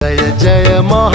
जय जय Maharashtra